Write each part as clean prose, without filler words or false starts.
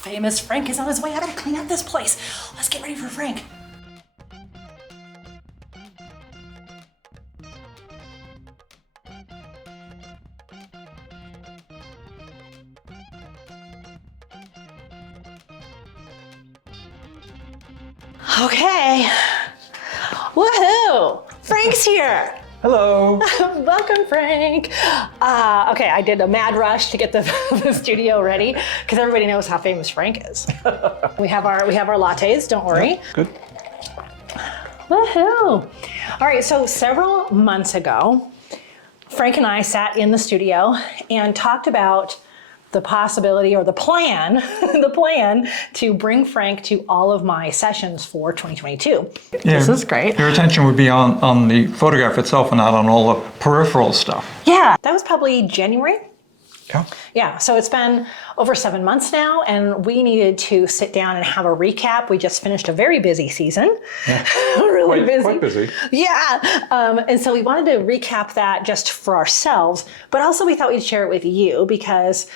famous Frank is on his way. I gotta clean up this place. Let's get ready for Frank. Okay. Woohoo! Frank's here. Hello. Welcome, Frank. Okay, I did a mad rush to get the studio ready because everybody knows how famous Frank is. we have our lattes. Don't worry. Yep, good. Woohoo! All right. So several months ago, Frank and I sat in the studio and talked about the possibility or the plan, to bring Frank to all of my sessions for 2022. Yeah, this is great. Your attention would be on the photograph itself and not on all the peripheral stuff. Yeah, that was probably January. Yeah. Yeah, so it's been over 7 months now, and we needed to sit down and have a recap. We just finished a very busy season. Yeah. Really busy. Quite busy. Yeah, and so we wanted to recap that just for ourselves, but also we thought we'd share it with you because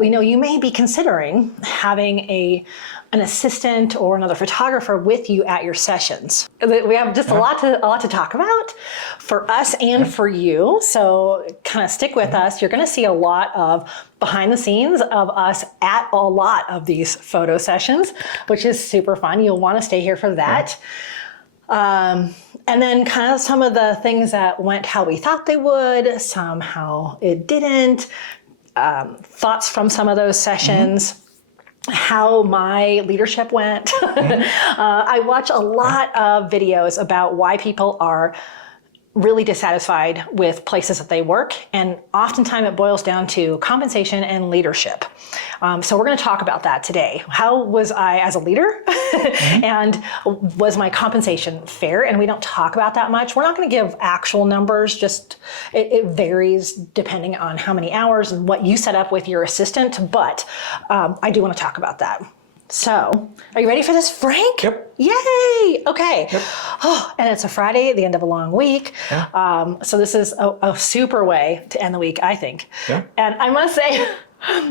we know you may be considering having an assistant or another photographer with you at your sessions. We have just a lot to talk about for us and for you. So kind of stick with us. You're going to see a lot of behind the scenes of us at a lot of these photo sessions, which is super fun. You'll want to stay here for that. And then kind of some of the things that went how we thought they would, somehow it didn't, thoughts from some of those sessions. How my leadership went. I watch a lot of videos about why people are really dissatisfied with places that they work, and oftentimes it boils down to compensation and leadership. So we're going to talk about that today. How was I as a leader? And was my compensation fair? And we don't talk about that much. We're not going to give actual numbers, just it varies depending on how many hours and what you set up with your assistant, but I do want to talk about that. So, are you ready for this, Frank? Yep. Yay! Okay. Yep. Oh, and it's a Friday at the end of a long week. Yeah. So this is a super way to end the week, I think. Yeah. And I must say,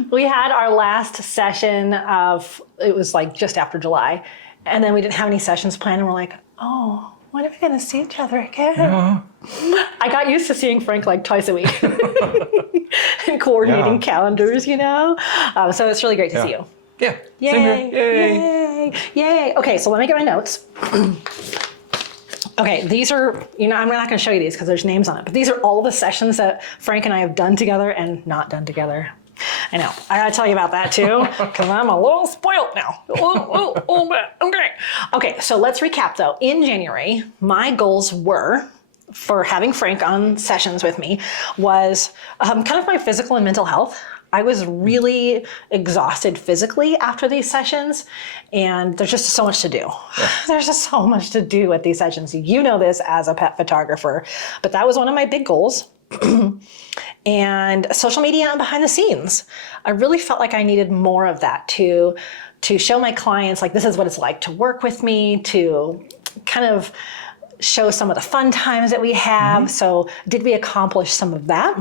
we had our last session it was like just after July, and then we didn't have any sessions planned, and we're like, oh, when are we going to see each other again? Yeah. I got used to seeing Frank like twice a week and coordinating calendars, So it's really great to see you. Yeah. Yay, Yay. yay. Okay, so let me get my notes. Okay, these are, I'm not going to show you these because there's names on it, but these are all the sessions that Frank and I have done together and not done together. I know, I got to tell you about that too, because I'm a little spoiled now. A little bit. Okay, so let's recap though. In January, my goals were, for having Frank on sessions with me, was kind of my physical and mental health. I was really exhausted physically after these sessions, and there's just so much to do. Yeah. There's just so much to do at these sessions. You know this as a pet photographer, but that was one of my big goals. And social media and behind the scenes. I really felt like I needed more of that to show my clients, like, this is what it's like to work with me, to kind of show some of the fun times that we have. So did we accomplish some of that?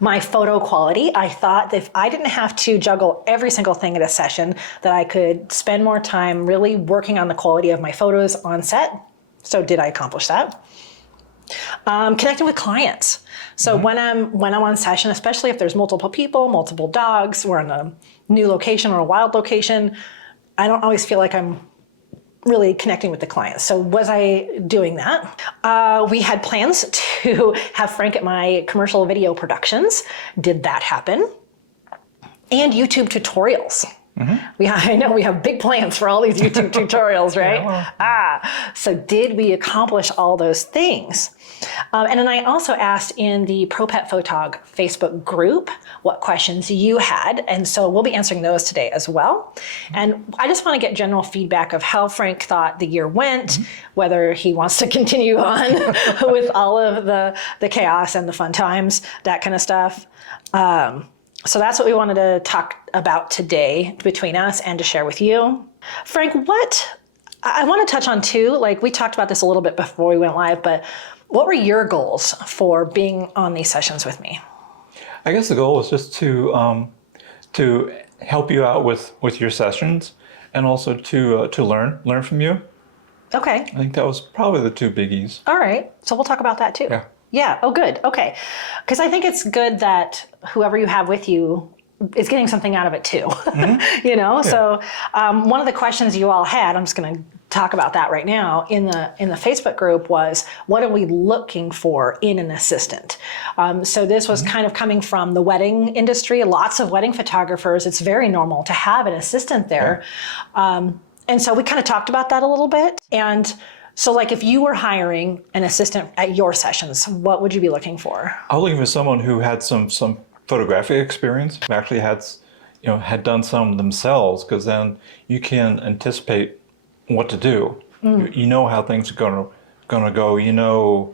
My photo quality, I thought that if I didn't have to juggle every single thing at a session, that I could spend more time really working on the quality of my photos on set. So did I accomplish that? Connecting with clients. So when I'm on session, especially if there's multiple people, multiple dogs, we're in a new location or a wild location, I don't always feel like I'm really connecting with the clients. So was I doing that? We had plans to have Frank at my commercial video productions. Did that happen? And YouTube tutorials. I know we have big plans for all these YouTube tutorials, right? Yeah, well. So did we accomplish all those things? And then I also asked in the Pro Pet Photog Facebook group what questions you had. And so we'll be answering those today as well. And I just want to get general feedback of how Frank thought the year went, whether he wants to continue on with all of the chaos and the fun times, that kind of stuff. So that's what we wanted to talk about today between us and to share with you. Frank, what I want to touch on too, like we talked about this a little bit before we went live, but what were your goals for being on these sessions with me? I guess the goal was just to help you out with your sessions, and also to learn from you. Okay. I think that was probably the two biggies. All right. So we'll talk about that too. Yeah. Yeah. Oh, good. Okay. Because I think it's good that whoever you have with you is getting something out of it too. Mm-hmm. You know. Yeah. So one of the questions you all had, I'm just going to talk about that right now in the Facebook group, was what are we looking for in an assistant? So this was kind of coming from the wedding industry. Lots of wedding photographers. It's very normal to have an assistant there. Yeah. And so we kind of talked about that a little bit. And so like if you were hiring an assistant at your sessions, what would you be looking for? I was looking for someone who had some photographic experience, who actually had done some themselves, because then you can anticipate what to do. You know how things are gonna go. You know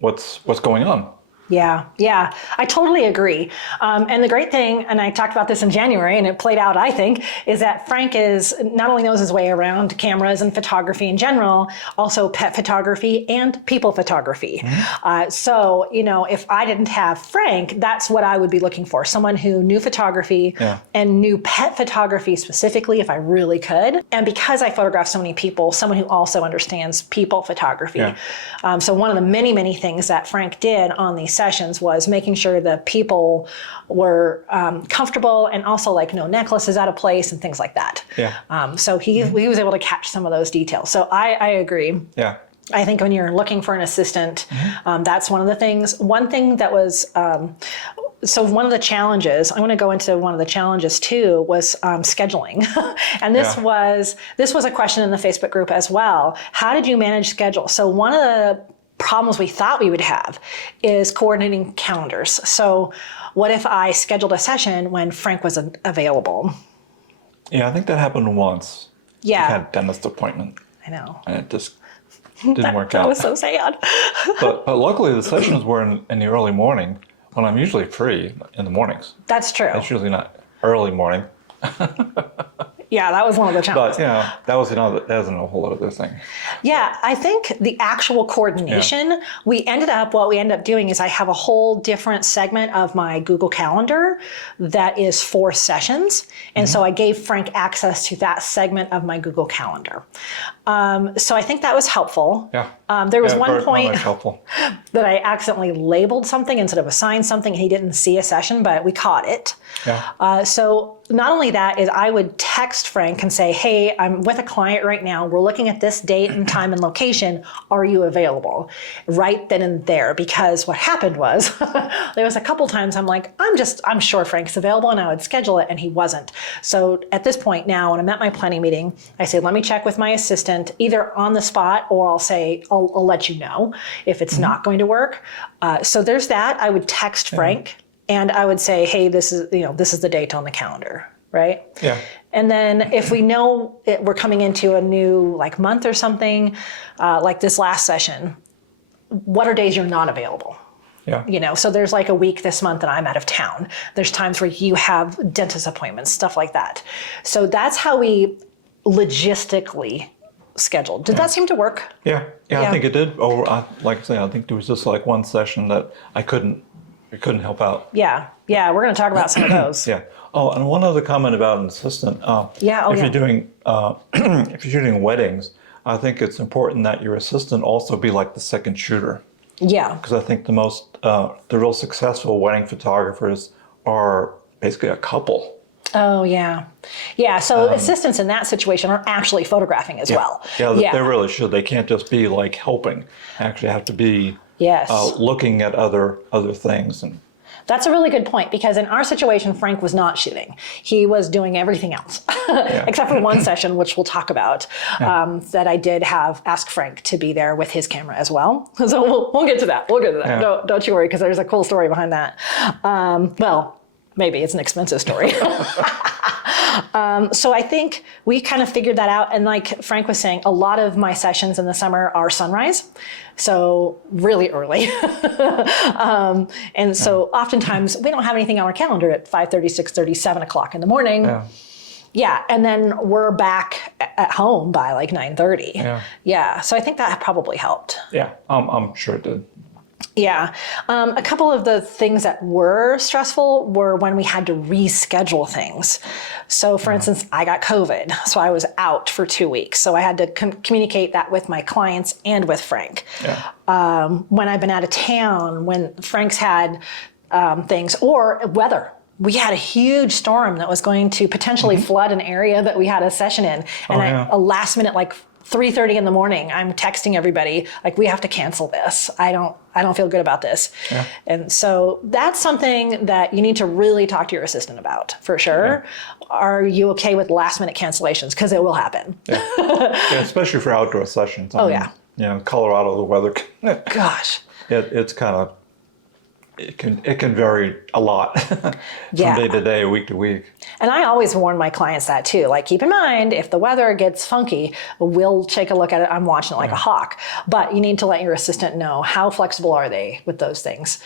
what's going on. Yeah, I totally agree. And the great thing, and I talked about this in January, and it played out, I think, is that Frank is not only knows his way around cameras and photography in general, also pet photography and people photography. Mm-hmm. So, if I didn't have Frank, that's what I would be looking for. Someone who knew photography and knew pet photography specifically, if I really could. And because I photograph so many people, someone who also understands people photography. Yeah. So one of the many, many things that Frank did on these sessions was making sure the people were comfortable, and also like no necklaces out of place and things like that. Yeah. So he was able to catch some of those details. So I agree. Yeah. I think when you're looking for an assistant, that's one of the things. One thing that was, so one of the challenges, I want to go into one of the challenges too, was scheduling. And this was a question in the Facebook group as well. How did you manage schedule? So one of the problems we thought we would have is coordinating calendars. So what if I scheduled a session when Frank wasn't available? Yeah, I think that happened once. Yeah. I had a dentist appointment. I know. And it just didn't work out. That was so sad. But luckily the sessions were in the early morning, when I'm usually free in the mornings. That's true. It's usually not early morning. Yeah, that was one of the challenges. But that was a whole other thing. Yeah, I think the actual coordination, what we ended up doing is I have a whole different segment of my Google Calendar that is for sessions. And so I gave Frank access to that segment of my Google Calendar. So I think that was helpful. Yeah. There was one point that I accidentally labeled something instead of assigned something. He didn't see a session, but we caught it. Yeah. So not only that is I would text Frank and say, hey, I'm with a client right now. We're looking at this date and time and location. Are you available? Right then and there. Because what happened was there was a couple times I'm like, I'm sure Frank's available, and I would schedule it, and he wasn't. So at this point now, when I'm at my planning meeting, I say, let me check with my assistant either on the spot, or I'll say, I'll let you know if it's not going to work. So there's that. I would text Frank. And I would say, hey, this is the date on the calendar, right? Yeah. And then if we know we're coming into a new month or something, like this last session, what are days you're not available? Yeah. So there's a week this month that I'm out of town. There's times where you have dentist appointments, stuff like that. So that's how we logistically scheduled. Did that seem to work? Yeah, I think it did. Like I say, I think there was just one session that I couldn't help out. Yeah, we're going to talk about some of those. Yeah. Oh, and one other comment about an assistant. You're doing if you're doing weddings, I think it's important that your assistant also be like the second shooter. Yeah. Because I think the real successful wedding photographers are basically a couple. Oh, yeah. Yeah, so assistants in that situation are actually photographing as well. Yeah, they really should. They can't just be helping. They actually have to be looking at other things. And that's a really good point, because in our situation, Frank was not shooting. He was doing everything else, except for one session, which we'll talk about, that I did ask Frank to be there with his camera as well. So we'll get to that. Yeah. Don't you worry, because there's a cool story behind that. Maybe it's an expensive story. So I think we kind of figured that out. And like Frank was saying, a lot of my sessions in the summer are sunrise. So really early. And so oftentimes we don't have anything on our calendar at 5:30, 6:30, 7 o'clock in the morning. Yeah. And then we're back at home by 9:30. Yeah. So I think that probably helped. Yeah, I'm sure it did. Yeah. A couple of the things that were stressful were when we had to reschedule things. So for instance, I got COVID, so I was out for 2 weeks. So I had to communicate that with my clients and with Frank. Yeah. When I've been out of town, when Frank's had things, or weather. We had a huge storm that was going to potentially flood an area that we had a session in. And a last minute, like 3:30 in the morning, I'm texting everybody, like, we have to cancel this. I don't feel good about this. Yeah. And so that's something that you need to really talk to your assistant about, for sure. Yeah. Are you okay with last minute cancellations? Because it will happen. Yeah. Yeah, especially for outdoor sessions. I mean, you know, Colorado, the weather, Gosh. it's kind of, it can vary a lot from day to day, week to week. And I always warn my clients that too. Like, keep in mind, if the weather gets funky, we'll take a look at it. I'm watching it like a hawk. But you need to let your assistant know how flexible are they with those things.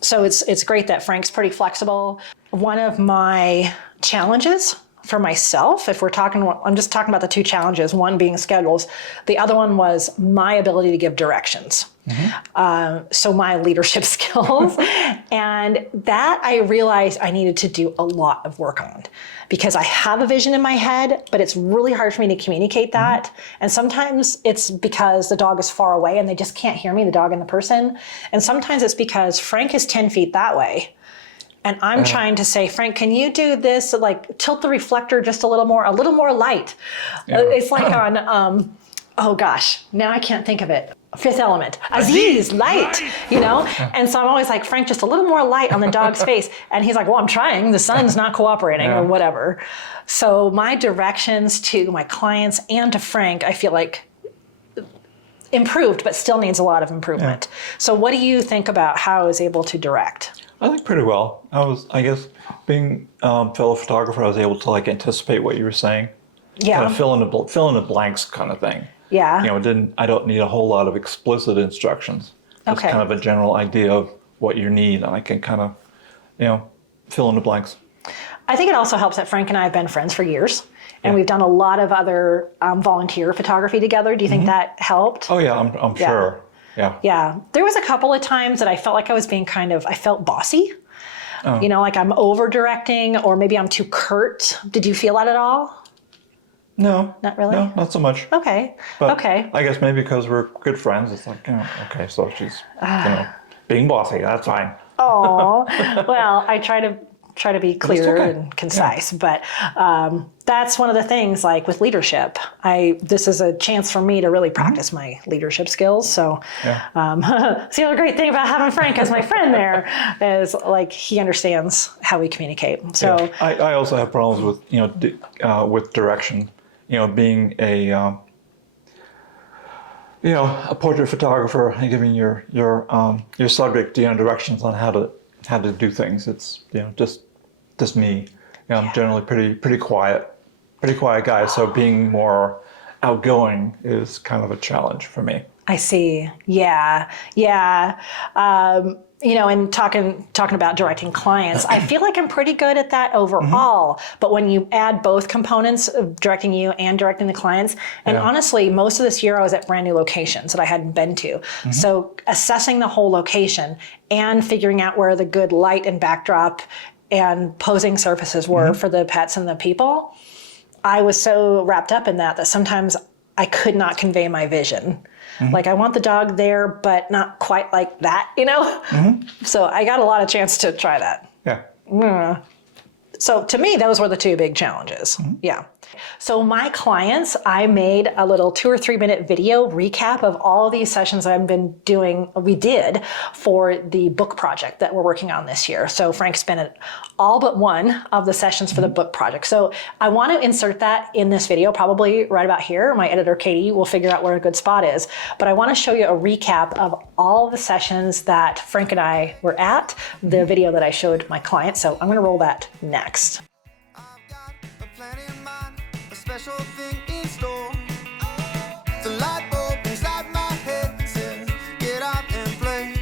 So it's great that Frank's pretty flexible. One of my challenges for myself, if we're talking, I'm just talking about the two challenges, one being schedules. The other one was my ability to give directions. So my leadership skills. And that I realized I needed to do a lot of work on, because I have a vision in my head, but it's really hard for me to communicate that. And sometimes it's because the dog is far away and they just can't hear me, the dog and the person. And sometimes it's because Frank is 10 feet that way. And I'm trying to say, Frank, can you do this? Like, tilt the reflector just a little more light. Yeah. It's like on, oh gosh, now I can't think of it. Fifth Element. Aziz, light, you know? And so I'm always like, Frank, just a little more light on the dog's face. And he's like, well, I'm trying. The sun's not cooperating or whatever. So my directions to my clients and to Frank, I feel like improved, but still needs a lot of improvement. Yeah. So what do you think about how I was able to direct? I think pretty well. I guess, being fellow photographer, I was able to like anticipate what you were saying. Yeah. Kind of fill in the blanks kind of thing. Yeah. You know, I don't need a whole lot of explicit instructions. It's kind of a general idea of what you need, and I can kind of, you know, fill in the blanks. I think it also helps that Frank and I have been friends for years, and we've done a lot of other volunteer photography together. Do you think that helped? Oh yeah, I'm sure. Yeah. Yeah. There was a couple of times that I felt like I was being I felt bossy. Oh. You know, like I'm over directing, or maybe I'm too curt. Did you feel that at all? No. Not really? No, not so much. Okay. But okay. I guess maybe because we're good friends, it's like, okay, so she's, you know, being bossy, that's fine. Oh, well, I try to be clear and concise, but that's one of the things, like with leadership, this is a chance for me to really practice my leadership skills. So it's the other great thing about having Frank as my friend there is, like, he understands how we communicate. So I also have problems with, you know, with direction, you know, being a portrait photographer and giving your subject, you know, directions on how to do things. It's, you know, just me. You know, I'm generally pretty quiet guy. So being more outgoing is kind of a challenge for me. I see. Yeah. You know, and talking about directing clients, I feel like I'm pretty good at that overall. But when you add both components of directing you and directing the clients, and honestly, most of this year I was at brand new locations that I hadn't been to. So assessing the whole location and figuring out where the good light and backdrop and posing surfaces were for the pets and the people, I was so wrapped up in that sometimes I could not convey my vision. Like, I want the dog there, but not quite like that, you know? So I got a lot of chance to try that. Yeah. So to me, those were the two big challenges. Yeah. So my clients, I made a little 2 or 3 minute video recap of all of these sessions we did for the book project that we're working on this year. So Frank's been at all but one of the sessions for the book project. So I want to insert that in this video, probably right about here. My editor, Katie, will figure out where a good spot is. But I want to show you a recap of all the sessions that Frank and I were at, the video that I showed my clients. So I'm going to roll that next. Special thing in store. The light bulb inside my head says, get out and play,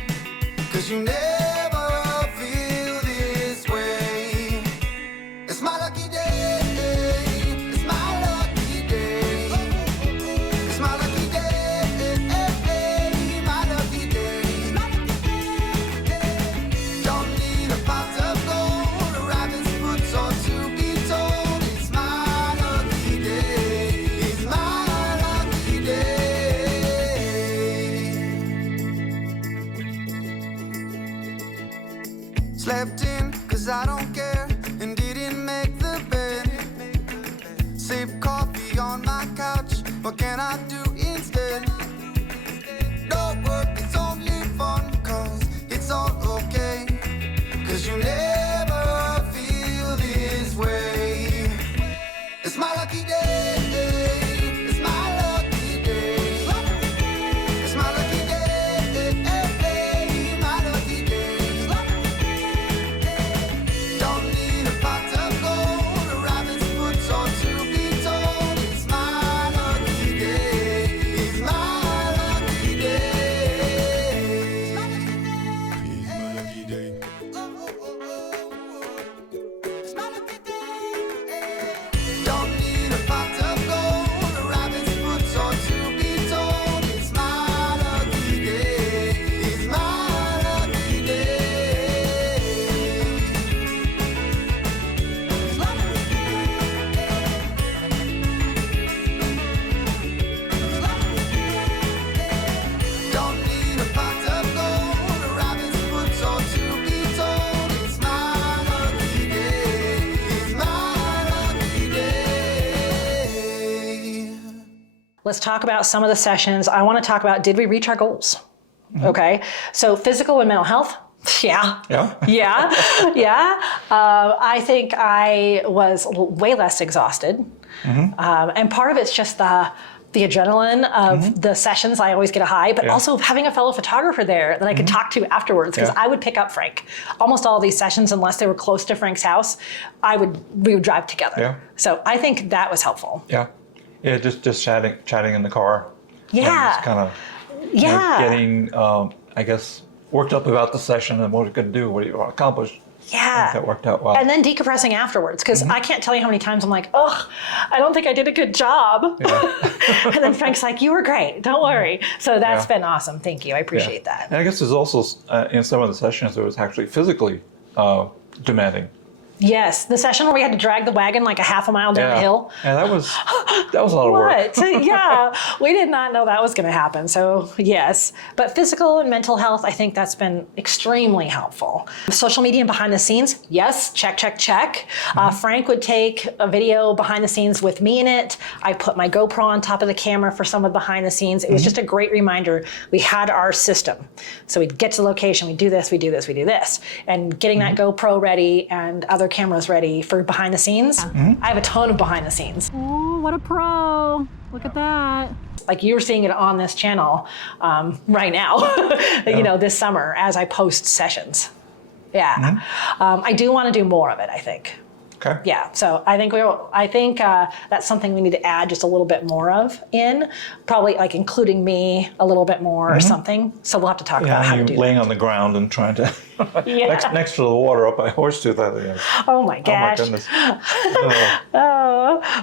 'cause you never feel this way. It's my lucky day. It's my lucky day. It's my lucky day. My lucky day. slept in, cause I don't care, and didn't make the bed. Sip coffee on my couch, what can I do instead? No work, it's only fun, cause it's all okay. Cause you never feel this way. It's my lucky day. It's my lucky day. It's my lucky day. My lucky day. Don't need a pot of gold, a rabbit's foot or to be told. It's my lucky day. It's my lucky day. It's my lucky day. It's my lucky day. Don't need a pot of gold, a rabbit's foot or to be told. It's my lucky day. It's my lucky day. It's my lucky day. Don't need a pot of gold, a rabbit's foot or to be told. It's my lucky day. It's my lucky day. Let's talk about some of the sessions. I want to talk about, did we reach our goals? Okay, so physical and mental health. Yeah. Yeah. Yeah. I think I was way less exhausted. And part of it's just the adrenaline of the sessions. I always get a high, but also having a fellow photographer there that I could talk to afterwards, because I would pick up Frank. Almost all of these sessions, unless they were close to Frank's house, we would drive together. Yeah. So I think that was helpful. Yeah. Yeah, just chatting in the car. Yeah. Just kind of getting, I guess, worked up about the session and what it's going to do, what you want to accomplish. I Yeah. think that worked out well. And then decompressing afterwards, because I can't tell you how many times I'm like, oh, I don't think I did a good job. And then Frank's like, you were great, don't worry. So that's been awesome. Thank you. I appreciate that. And I guess there's also, in some of the sessions, it was actually physically demanding. Yes, the session where we had to drag the wagon like a half a mile down the hill. And that was a lot of work. What? Yeah, we did not know that was going to happen. So yes, but physical and mental health, I think that's been extremely helpful. Social media and behind the scenes, yes, check. Frank would take a video behind the scenes with me in it. I put my GoPro on top of the camera for some of behind the scenes. It was just a great reminder. We had our system. So we'd get to the location, we do this. And getting that GoPro ready and other cameras ready for behind the scenes. I have a ton of behind the scenes. Oh, what a pro. Look at that. Like you're seeing it on this channel right now, this summer as I post sessions. Yeah. I do want to do more of it, I think. Okay. Yeah, so I think that's something we need to add just a little bit more of in, probably like including me a little bit more or something. So we'll have to talk about how to do laying that. on the ground and trying to Yeah. next to the water up by Horsetooth. Oh my gosh. Oh my goodness.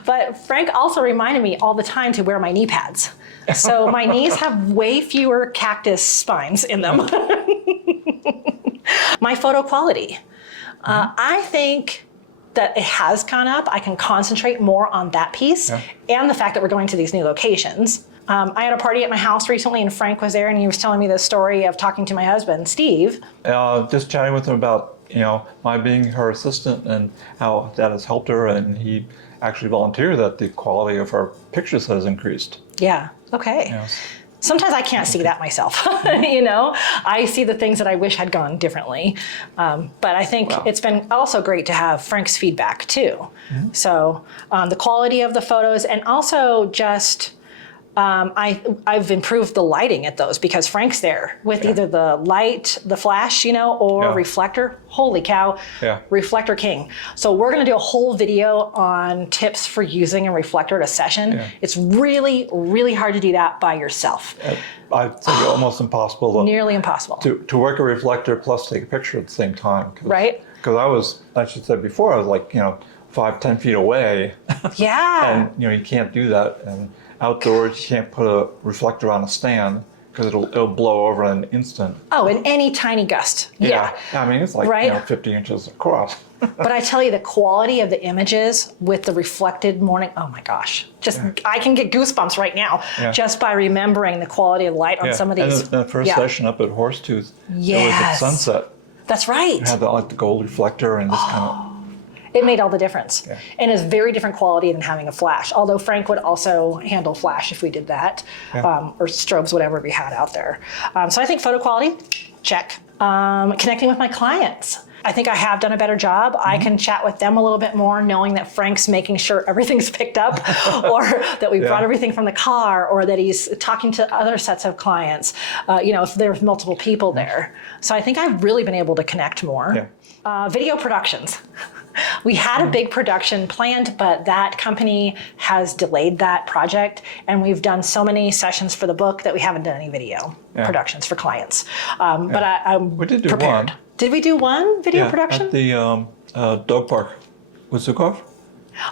But Frank also reminded me all the time to wear my knee pads. So my knees have way fewer cactus spines in them. My photo quality. I think that it has gone up. I can concentrate more on that piece and the fact that we're going to these new locations. I had a party at my house recently and Frank was there and he was telling me the story of talking to my husband, Steve. Just chatting with him about, my being her assistant and how that has helped her, and he actually volunteered that the quality of her pictures has increased. Yeah, okay. Yes. Sometimes I can't see that myself, I see the things that I wish had gone differently. But I think it's been also great to have Frank's feedback too. So the quality of the photos, and also just, I've improved the lighting at those because Frank's there with either the light, the flash, or reflector. Holy cow, reflector king. So we're gonna do a whole video on tips for using a reflector at a session. Yeah. It's really, really hard to do that by yourself. I think almost impossible. Nearly impossible. To work a reflector plus take a picture at the same time. Right? Because I should say before, I was like, 5-10 feet away. Yeah. And, you can't do that. And outdoors, you can't put a reflector on a stand because it'll blow over in an instant. Oh, in any tiny gust. Yeah. I mean, it's like 50 inches across. But I tell you, the quality of the images with the reflected morning, oh my gosh. I can get goosebumps right now just by remembering the quality of light on some of these. And the first session up at Horsetooth, it was at sunset. That's right. It had the gold reflector and this kind of. It made all the difference. Yeah. And it's very different quality than having a flash. Although Frank would also handle flash if we did that, or strobes, whatever we had out there. So I think photo quality, check. Connecting with my clients. I think I have done a better job. I can chat with them a little bit more, knowing that Frank's making sure everything's picked up, or that we brought everything from the car, or that he's talking to other sets of clients, if there's multiple people there. So I think I've really been able to connect more. Yeah. Video productions. We had a big production planned, but that company has delayed that project, and we've done so many sessions for the book that we haven't done any video productions for clients. But I'm We did do prepared. one. Did we do one video production? At the dog park with Zhukov.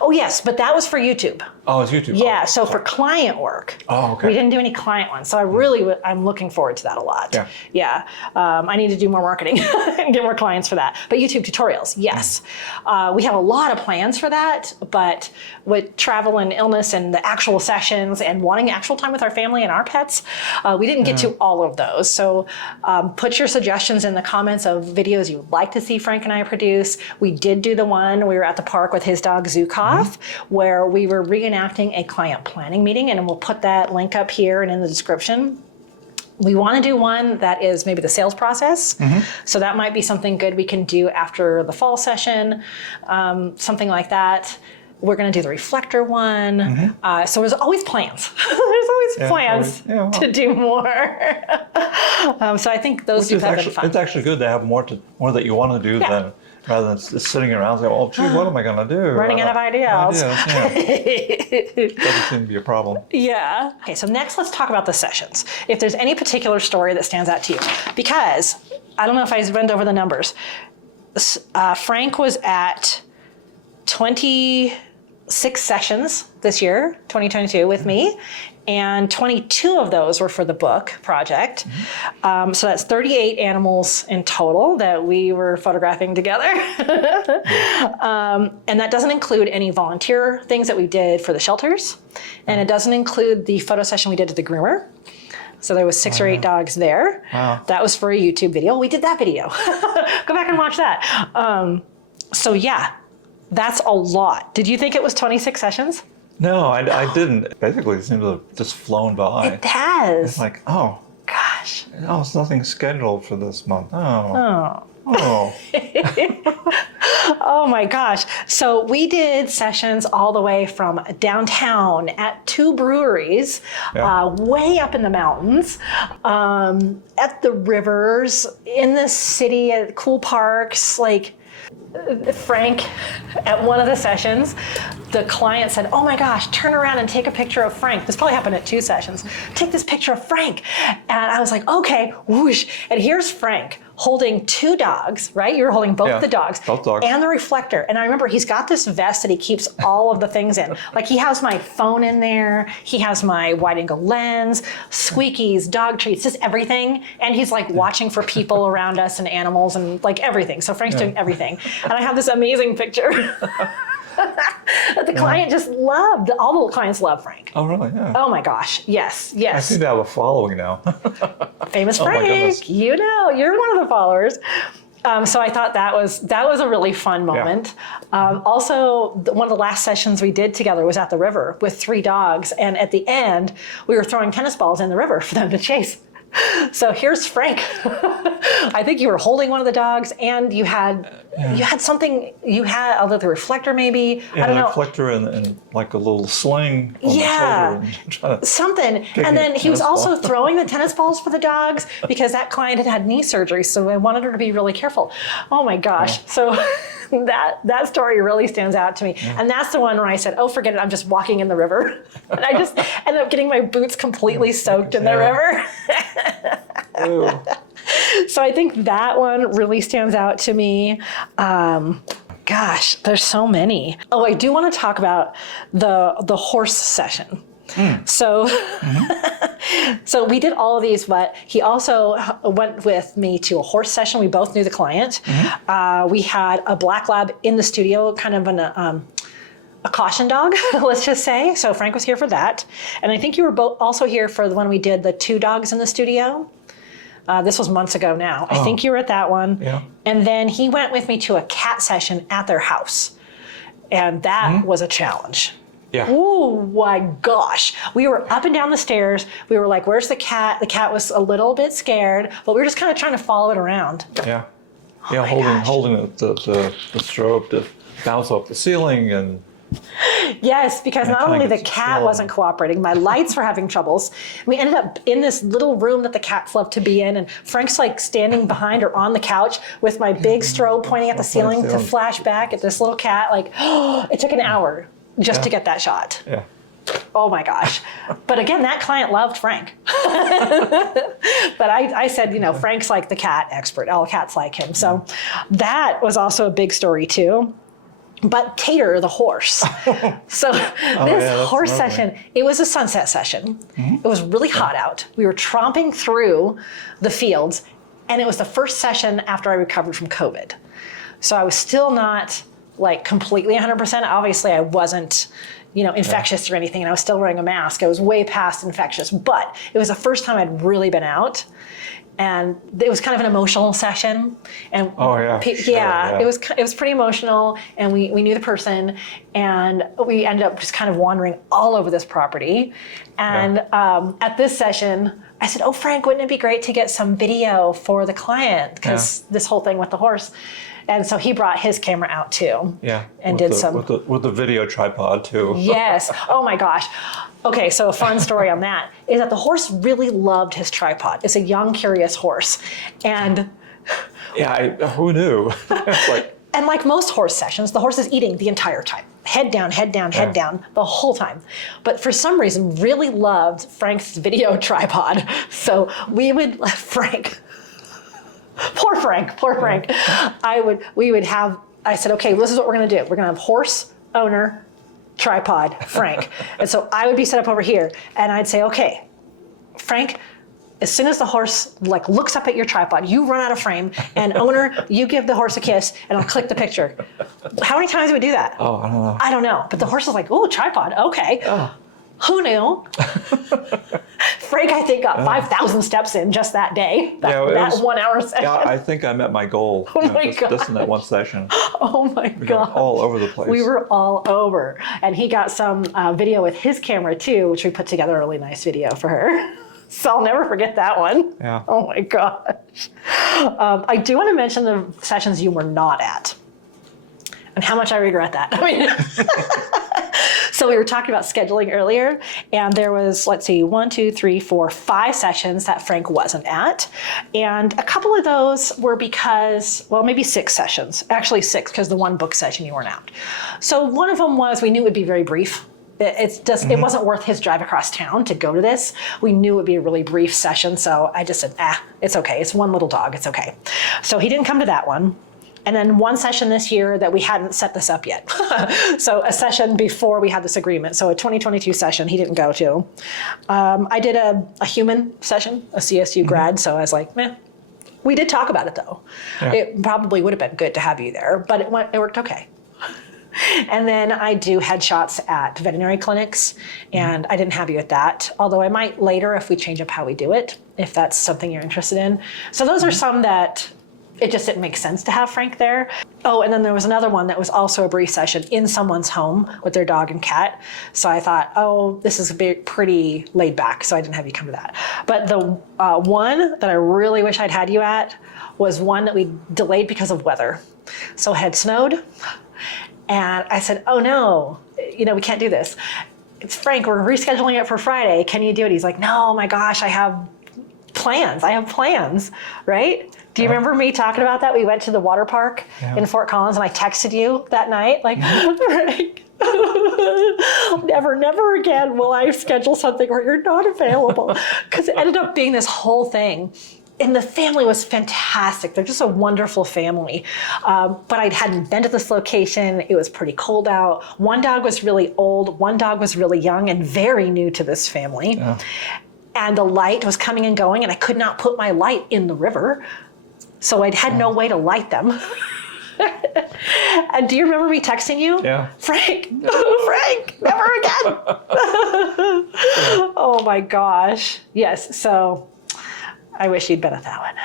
Oh yes, but that was for YouTube. Oh, it's YouTube. Yeah, so for client work, okay. we didn't do any client ones. So I'm looking forward to that a lot. Yeah. I need to do more marketing and get more clients for that. But YouTube tutorials, yes. We have a lot of plans for that, but with travel and illness and the actual sessions and wanting actual time with our family and our pets, we didn't get to all of those. So put your suggestions in the comments of videos you'd like to see Frank and I produce. We did do the one, we were at the park with his dog Zhukov, where we were reenacting a client planning meeting, and we'll put that link up here and in the description. We want to do one that is maybe the sales process. So that might be something good we can do after the fall session, something like that. We're going to do the reflector one. So there's always plans. There's always plans to do more. So I think those two have been fun. It's actually good to have more that you want to do than rather than just sitting around saying, "Oh, gee, what am I going to do?" Running out of ideas. Doesn't seem to be a problem. Yeah. Okay, so next let's talk about the sessions. If there's any particular story that stands out to you, because I don't know if I went over the numbers. Frank was at 26 sessions this year, 2022, with me, and 22 of those were for the book project. So that's 38 animals in total that we were photographing together. And that doesn't include any volunteer things that we did for the shelters, and it doesn't include the photo session we did to the groomer. So there was 6 or 8 dogs there. Wow. That was for a YouTube video. We did that video. Go back and watch that. So yeah, that's a lot. Did you think it was 26 sessions? No, I didn't. Basically, it seems to have just flown by. It has. It's like, oh, gosh. Oh, it's nothing scheduled for this month. Oh. Oh my gosh. So we did sessions all the way from downtown at 2 breweries, way up in the mountains, at the rivers, in the city, at cool parks, like Frank, at one of the sessions, the client said, "Oh my gosh, turn around and take a picture of Frank." This probably happened at 2 sessions. "Take this picture of Frank." And I was like, okay, whoosh. And here's Frank holding 2 dogs, right? You're holding both the dogs. Both dogs. And the reflector. And I remember he's got this vest that he keeps all of the things in. Like he has my phone in there. He has my wide angle lens, squeakies, dog treats, just everything. And he's like watching for people around us and animals and like everything. So Frank's doing everything. And I have this amazing picture that the client just loved. All the clients love Frank. Oh, really? Yeah. Oh my gosh. Yes. I seem to have a following now. Famous Oh my Frank. goodness. You know, you're one of the followers. So I thought that was a really fun moment. Also, one of the last sessions we did together was at the river with 3 dogs. And at the end, we were throwing tennis balls in the river for them to chase. So here's Frank. I think you were holding one of the dogs, and you had something. You had the reflector, maybe. Yeah, I don't know. reflector and like a little sling on the shoulder. And Something. And then he was also throwing the tennis balls for the dogs because that client had knee surgery, so I wanted her to be really careful. Oh my gosh. So that story really stands out to me. And that's the one where I said, "Oh, forget it, I'm just walking in the river." And I just ended up getting my boots completely soaked in the river. So I think that one really stands out to me. Gosh, there's so many. Oh, I do want to talk about the horse session. So, so we did all of these, but he also went with me to a horse session. We both knew the client. We had a black lab in the studio, kind of a caution dog, let's just say. So Frank was here for that. And I think you were both also here for when we did the 2 dogs in the studio. This was months ago now. I think you were at that one. Yeah. And then he went with me to a cat session at their house. And that was a challenge. Yeah. Oh my gosh. We were up and down the stairs. We were like, where's the cat? The cat was a little bit scared, but we were just kind of trying to follow it around. Yeah. Oh Yeah, my holding gosh. the strobe to bounce off the ceiling and Yes, because not trying to only the get cat still. wasn't cooperating, my lights were having troubles. We ended up in this little room that the cats love to be in, and Frank's like standing behind or on the couch with my big strobe pointing at the ceiling to flash back at this little cat. Like, it took an hour just to get that shot. yeah. Oh my gosh. But again, that client loved Frank. But I said, Frank's like the cat expert. All cats like him. So that was also a big story too. But Tater, the horse. So this horse lovely. session, it was a sunset session. It was really hot out. We were tromping through the fields, and it was the first session after I recovered from COVID. So I was still not like completely 100%. Obviously, I wasn't, infectious or anything, and I was still wearing a mask. I was way past infectious, but it was the first time I'd really been out. And it was kind of an emotional session, and Sure. it was pretty emotional. And we knew the person, and we ended up just kind of wandering all over this property. And at this session, I said, "Oh, Frank, wouldn't it be great to get some video for the client? Because this whole thing with the horse." And so he brought his camera out too. Yeah. And with the video tripod too. Yes. Oh my gosh. Okay, so a fun story on that is that the horse really loved his tripod. It's a young, curious horse. And Who knew? and like most horse sessions, the horse is eating the entire time. Head down, head down, head down, the whole time. But for some reason, really loved Frank's video tripod. So we would let Frank, poor Frank. I said, okay, this is what we're gonna do. We're gonna have horse, owner, tripod, Frank. And so I would be set up over here, and I'd say, okay, Frank, as soon as the horse looks up at your tripod, you run out of frame, and owner, you give the horse a kiss, and I'll click the picture. How many times do we do that? Oh, I don't know. I don't know. But the horse is like, oh, tripod, okay. Oh. Who knew? Frank, I think, got 5,000 steps in just that day, that 1 hour session. Yeah, I think I met my goal. Oh my just in that one session. Oh my We God. got all over the place. We were all over. And he got some video with his camera too, which we put together a really nice video for her. So I'll never forget that one. Yeah. Oh my gosh. I do want to mention the sessions you were not at and how much I regret that. I mean, so we were talking about scheduling earlier, and there was, 5 sessions that Frank wasn't at. And a couple of those were because, maybe 6 sessions. Actually 6, because the one book session you weren't out. So one of them was, we knew it would be very brief. It wasn't worth his drive across town to go to this. We knew it would be a really brief session, so I just said, it's okay. It's one little dog, it's okay. So he didn't come to that one. And then one session this year that we hadn't set this up yet. So a session before we had this agreement. So a 2022 session he didn't go to. I did a human session, a CSU grad, so I was like, meh. We did talk about it though. Yeah. It probably would have been good to have you there, but it worked okay. And then I do headshots at veterinary clinics, and I didn't have you at that, although I might later if we change up how we do it, if that's something you're interested in. So those are some that it just didn't make sense to have Frank there. Oh, and then there was another one that was also a brief session in someone's home with their dog and cat. So I thought, this is pretty laid back, so I didn't have you come to that. But the one that I really wish I'd had you at was one that we delayed because of weather. So it had snowed, and I said, oh no, we can't do this. It's Frank, we're rescheduling it for Friday. Can you do it? He's like, no, my gosh, I have plans, right? Do you remember me talking about that? We went to the water park in Fort Collins, and I texted you that night, Frank, never again will I schedule something where you're not available. Because it ended up being this whole thing. And the family was fantastic. They're just a wonderful family. But I hadn't been to this location. It was pretty cold out. One dog was really old. One dog was really young and very new to this family. Yeah. And the light was coming and going, and I could not put my light in the river. So I had no way to light them. And do you remember me texting you? Yeah. Frank, never again. Oh my gosh. Yes. So I wish you'd been at that one.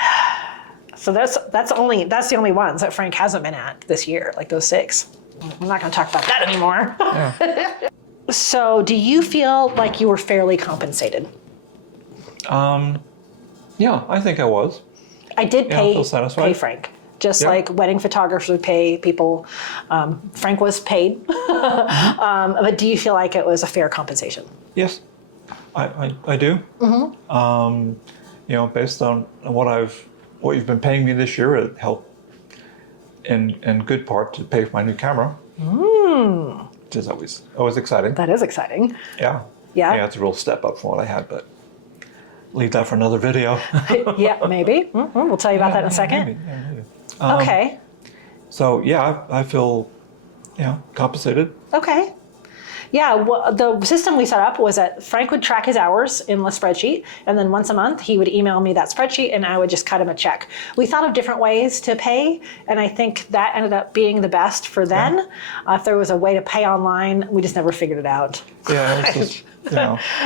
So that's the only ones that Frank hasn't been at this year, like those 6. I'm not going to talk about that anymore. Yeah. So do you feel like you were fairly compensated? Yeah, I think I was. I did Yeah, I feel satisfied. pay Frank, just Yeah. like wedding photographers would pay people. Frank was paid. But do you feel like it was a fair compensation? Yes, I do. You know, based on what you've been paying me this year, it helped in good part to pay for my new camera. Which is always exciting. That is exciting. Yeah. Yeah? Yeah, it's a real step up from what I had, but leave that for another video. Yeah, maybe. We'll tell you about that in a second. Maybe. Okay. So yeah, I feel, compensated. Okay. Yeah, well, the system we set up was that Frank would track his hours in the spreadsheet, and then once a month he would email me that spreadsheet and I would just cut him a check. We thought of different ways to pay, and I think that ended up being the best for then. If there was a way to pay online, we just never figured it out. Yeah, it was just,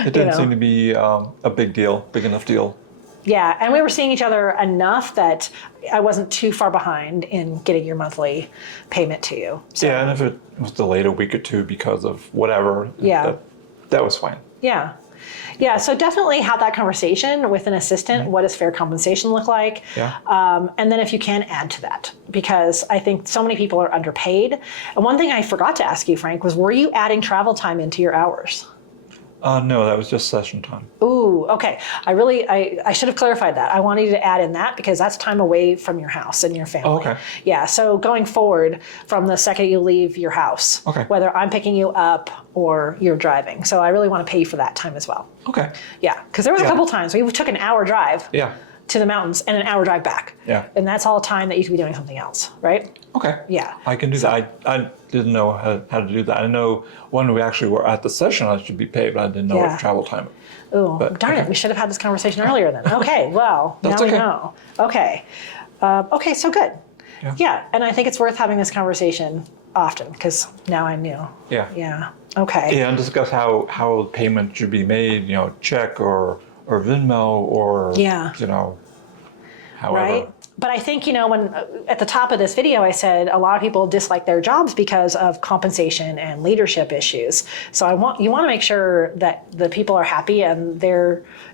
it didn't seem to be a big enough deal. Yeah, and we were seeing each other enough that I wasn't too far behind in getting your monthly payment to you. So, Yeah, and if it was delayed a week or two because of whatever, Yeah. that was fine. Yeah. Yeah, so definitely have that conversation with an assistant. What does fair compensation look like? Yeah. And then if you can, add to that, because I think so many people are underpaid. And one thing I forgot to ask you, Frank, was were you adding travel time into your hours? No, that was just session time. Ooh, okay. I should have clarified that. I wanted you to add in that because that's time away from your house and your family. Oh, okay. Yeah, so going forward from the second you leave your house, Okay. whether I'm picking you up or you're driving. So I really want to pay you for that time as well. Okay. Yeah, because there was a Yeah. couple times we took an hour drive Yeah. to the mountains and an hour drive back. Yeah. And that's all time that you could be doing something else, right? Okay. Yeah. I can do that. I didn't know how to do that. I know when we actually were at the session, I should be paid, but I didn't know Yeah. what travel time. Oh, But, darn it. okay. We should have had this conversation earlier then. Okay, well, That's now we okay. know. Okay. Okay, so good. Yeah. Yeah, and I think it's worth having this conversation often because now I knew. Yeah. Yeah. Okay. Yeah, and discuss how payment should be made, check or Venmo or, Yeah. however. Right? But I think, when at the top of this video, I said a lot of people dislike their jobs because of compensation and leadership issues. So you want to make sure that the people are happy and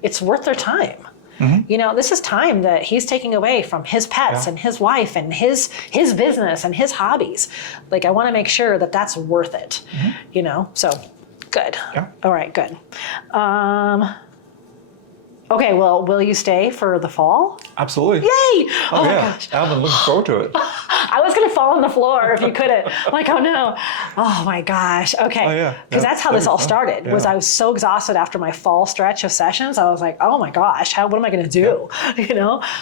it's worth their time. Mm-hmm. This is time that he's taking away from his pets Yeah. and his wife and his business and his hobbies. Like, I want to make sure that that's worth it, So, good. Yeah. All right, good. Okay, well, will you stay for the fall? Absolutely. Yay! Oh my yeah. gosh. I've been looking forward to it. I was going to fall on the floor if you couldn't. I'm like, oh no. Oh my gosh. Okay. Oh, yeah. Because Yeah, that's how that'd this be all fun. started, was Yeah. I was so exhausted after my fall stretch of sessions. I was like, oh my gosh, what am I going to do?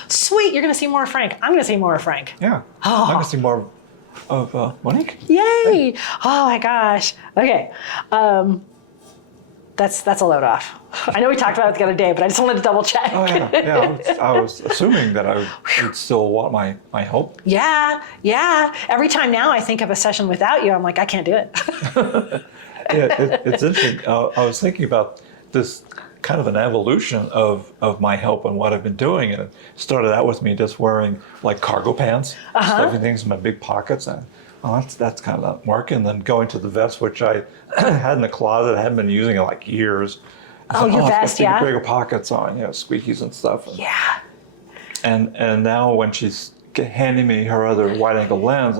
Sweet, you're going to see more of Frank. I'm going to see more of Frank. Yeah. Oh. I can see more of Monique. Yay! Oh my gosh. Okay. That's a load off. I know we talked about it the other day, but I just wanted to double check. Oh, yeah. Yeah. I was assuming that I would still want my help. Yeah. Every time now I think of a session without you, I'm like, I can't do it. Yeah, it's interesting. I was thinking about this kind of an evolution of my help and what I've been doing. And it started out with me just wearing like cargo pants, stuffing things in my big pockets. And that's kind of not working. And then going to the vest, which I had in the closet, I hadn't been using in like years. Oh, your vest, bigger, yeah? bigger pockets on, squeakies and stuff. Yeah. And now when she's handing me her other wide-angle lens,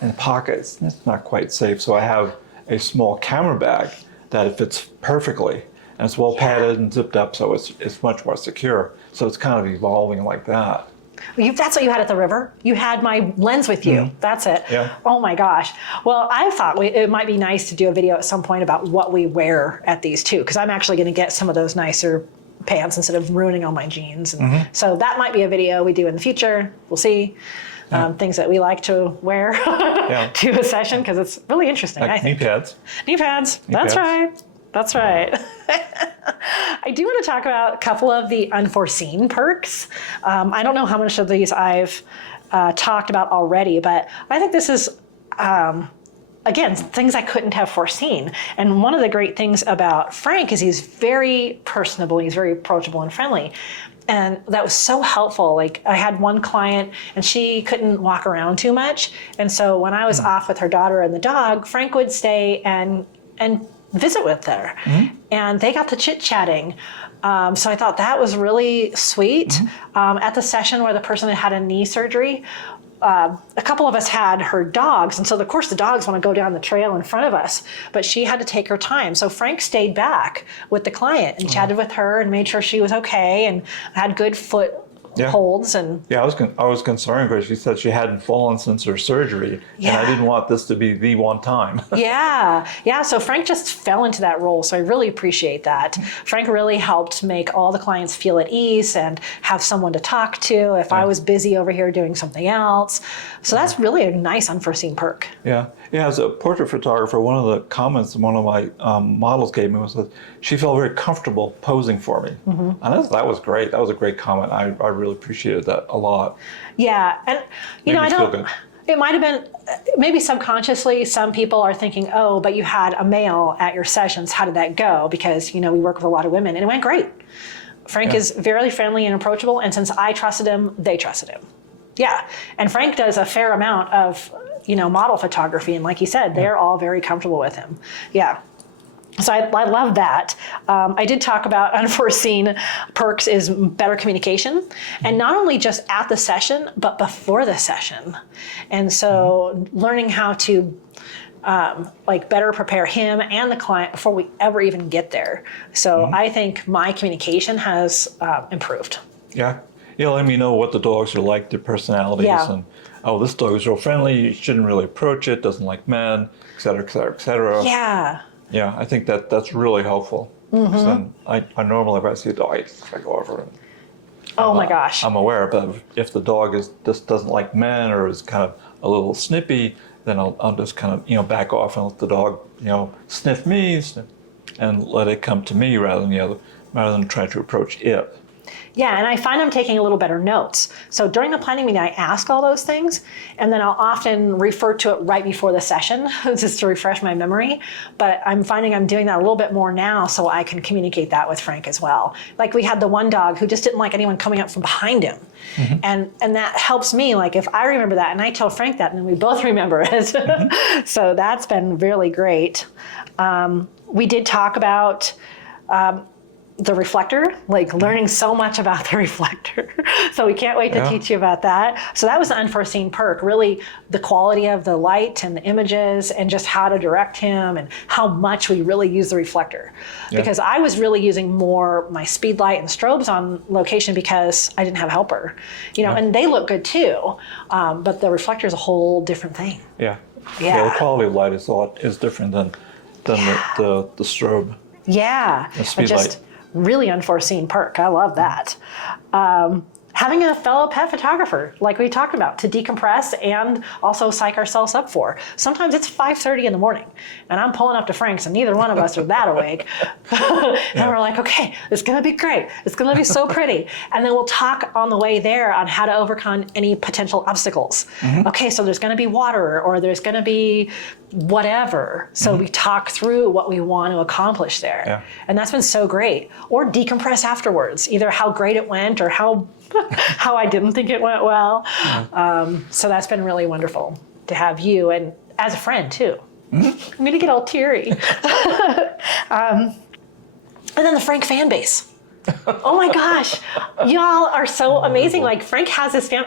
in the pockets, it's not quite safe. So I have a small camera bag that it fits perfectly, and it's well padded and zipped up, so it's much more secure. So it's kind of evolving like that. That's what you had at the river? You had my lens with you. That's it. Yeah. Oh my gosh. Well, I thought it might be nice to do a video at some point about what we wear at these too, because I'm actually going to get some of those nicer pants instead of ruining all my jeans. And so that might be a video we do in the future. We'll see. Things that we like to wear to a session, because it's really interesting, I Like knee think. pads. Knee pads. That's pads. right. That's right. I do want to talk about a couple of the unforeseen perks. I don't know how much of these I've talked about already, but I think this is, again, things I couldn't have foreseen. And one of the great things about Frank is he's very personable, he's very approachable and friendly. And that was so helpful. Like I had one client and she couldn't walk around too much. And so when I was off with her daughter and the dog, Frank would stay and visit with her. And they got to chit-chatting. So I thought that was really sweet. At the session where the person had a knee surgery, a couple of us had her dogs. And so of course the dogs want to go down the trail in front of us, but she had to take her time. So Frank stayed back with the client and chatted with her and made sure she was okay and had good foot holds. And I was concerned because she said she hadn't fallen since her surgery, and I didn't want this to be the one time. So Frank just fell into that role, so I really appreciate that. Frank really helped make all the clients feel at ease and have someone to talk to if I was busy over here doing something else. So that's really a nice unforeseen perk. As a portrait photographer, one of the comments one of my models gave me was that she felt very comfortable posing for me. And that was great. That was a great comment. I really appreciated that a lot. Yeah, and I feel don't. good. It might have been, maybe subconsciously, some people are thinking, oh, but you had a male at your sessions. How did that go? Because, we work with a lot of women and it went great. Frank is very friendly and approachable. And since I trusted him, they trusted him. And Frank does a fair amount of, model photography. And like you said, they're all very comfortable with him. So I love that. I did talk about unforeseen perks is better communication, and not only just at the session, but before the session. And so learning how to better prepare him and the client before we ever even get there. So I think my communication has improved. Let me know what the dogs are like, their personalities, and this dog is real friendly, you shouldn't really approach it, doesn't like men, et cetera, et cetera, et cetera. I think that's really helpful. Then I normally, if I see a dog, I go over and my gosh. I'm aware, but if the dog just doesn't like men or is kind of a little snippy, then I'll just kind of back off and let the dog sniff me and let it come to me rather than try to approach it. And I find I'm taking a little better notes. So during the planning meeting, I ask all those things, and then I'll often refer to it right before the session just to refresh my memory. But I'm finding I'm doing that a little bit more now so I can communicate that with Frank as well. Like we had the one dog who just didn't like anyone coming up from behind him. And that helps me. Like if I remember that and I tell Frank that, and then we both remember it. So that's been really great. We did talk about the reflector, like learning so much about the reflector. So we can't wait to teach you about that. So that was an unforeseen perk, really the quality of the light and the images and just how to direct him and how much we really use the reflector. Because I was really using more my speed light and strobes on location because I didn't have a helper, and they look good too. But the reflector is a whole different thing. The quality of light is different than the strobe. The speed light. Really unforeseen perk. I love that. Having a fellow pet photographer, like we talked about, to decompress and also psych ourselves up for. Sometimes it's 5:30 in the morning, and I'm pulling up to Frank's, and neither one of us are that awake. And we're like, okay, it's going to be great. It's going to be so pretty. And then we'll talk on the way there on how to overcome any potential obstacles. Okay, so there's going to be water, or there's going to be whatever. So we talk through what we want to accomplish there. And that's been so great. Or decompress afterwards, either how great it went or how I didn't think it went well. So that's been really wonderful to have you, and as a friend too. I'm gonna get all teary. And then the Frank fan base. Oh my gosh, y'all are so amazing. Like Frank has his fan.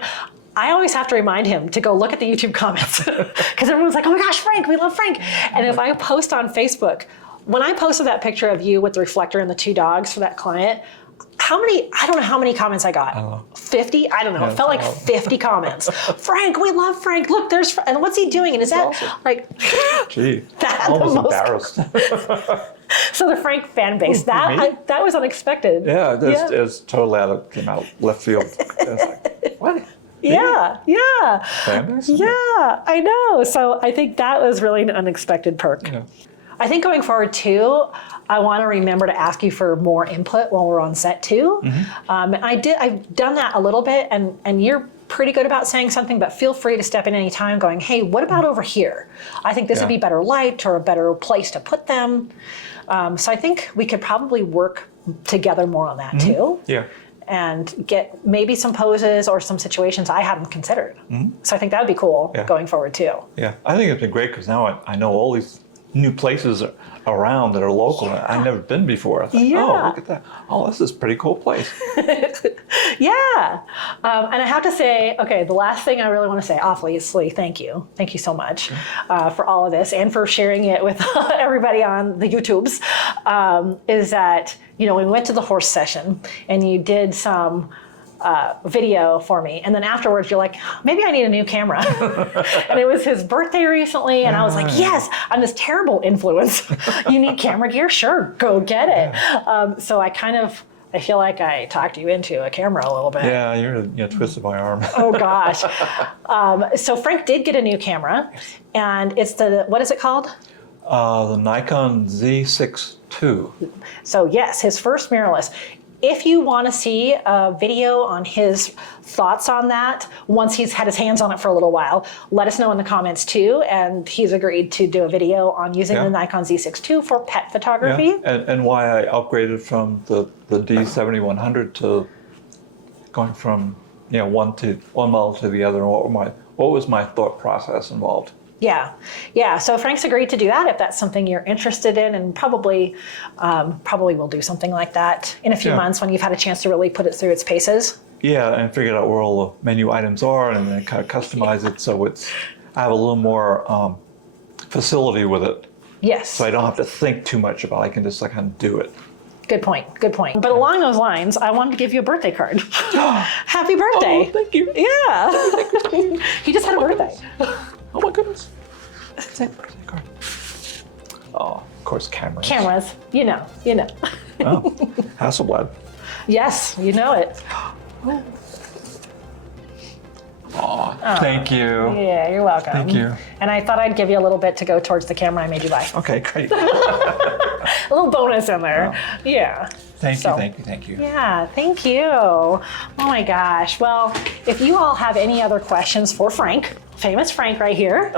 I always have to remind him to go look at the YouTube comments because everyone's like, oh my gosh, Frank, we love Frank. And if I post on Facebook, when I posted that picture of you with the reflector and the two dogs for that client, I don't know how many comments I got. 50? I don't know. It felt like 50 comments. Frank, we love Frank. Look, there's, and what's he doing? And is that awesome. like, gee, almost embarrassed. So the Frank fan base, that was unexpected. It's totally came out left field. It's like, what? Yeah. Fan base? Yeah, I know. So I think that was really an unexpected perk. I think going forward too, I want to remember to ask you for more input while we're on set too. I've done that a little bit, and you're pretty good about saying something, but feel free to step in any time going, hey, what about over here? I think this would be better light or a better place to put them. So I think we could probably work together more on that too. and get maybe some poses or some situations I hadn't considered. So I think that would be cool going forward too. Yeah, I think it's been great because now I know all these new places around that are local. I've never been before. I thought, oh, look at that. Oh, this is a pretty cool place. Yeah. And I have to say, okay, the last thing I really want to say, obviously, thank you. Thank you so much for all of this and for sharing it with everybody on the YouTubes, is that, you know, we went to the horse session and you did some video for me, and then afterwards you're like, maybe I need a new camera. And it was his birthday recently, and I was like, yes, I'm this terrible influence. You need camera gear? Sure, go get it. So I feel like I talked you into a camera a little bit. Yeah, you twisted my arm. Oh gosh. So Frank did get a new camera, and it's what is it called? The Nikon Z6 II. So yes, his first mirrorless. If you want to see a video on his thoughts on that, once he's had his hands on it for a little while, let us know in the comments too. And he's agreed to do a video on using the Nikon Z6 II for pet photography. Yeah. And why I upgraded from the D7100 to going from one model to the other, and what was my thought process involved. Yeah. So Frank's agreed to do that if that's something you're interested in, and probably we'll do something like that in a few months when you've had a chance to really put it through its paces. Yeah, and figured out where all the menu items are, and then kind of customize it so I have a little more facility with it. Yes. So I don't have to think too much about it. I can just kind of do it. Good point. But along those lines, I wanted to give you a birthday card. Happy birthday. Oh, thank you. Yeah. He just had a birthday. Oh my goodness. It's a birthday card. Oh, of course, cameras. Cameras. You know. Oh, Hasselblad. Yes, you know it. Oh, thank you. Yeah, you're welcome. Thank you. And I thought I'd give you a little bit to go towards the camera I made you buy. Okay, great. A little bonus in there. Oh. Yeah. Thank you. Yeah, thank you. Oh my gosh. Well, if you all have any other questions for Frank, famous Frank right here,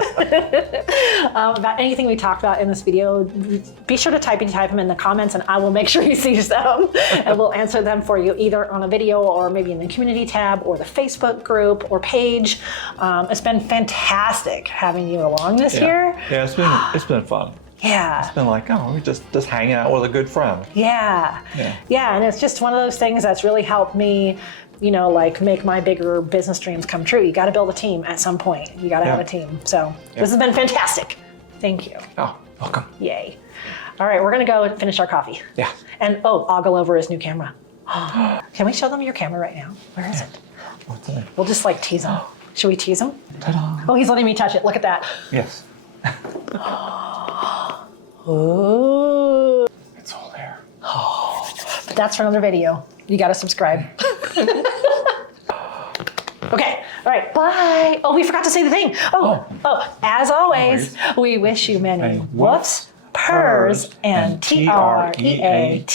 about anything we talked about in this video, be sure to type them in the comments, and I will make sure he sees them, and we'll answer them for you either on a video or maybe in the community tab or the Facebook group or page. It's been fantastic having you along this year. Yeah, it's been fun. Yeah. It's been like, we're just hanging out with a good friend. Yeah, and it's just one of those things that's really helped me, make my bigger business dreams come true. You got to build a team at some point. You got to have a team. So this has been fantastic. Thank you. Oh, welcome. Yay. All right, we're going to go and finish our coffee. Yeah. And ogle over his new camera. Can we show them your camera right now? Where is it? What's in it? We'll just tease him. Should we tease him? Ta-da. Oh, he's letting me touch it. Look at that. Yes. Ooh. It's all there. But that's for another video. You got to subscribe. Okay. All right. Bye. Oh, we forgot to say the thing. As always, we wish you many woofs, purrs, and TREATSs.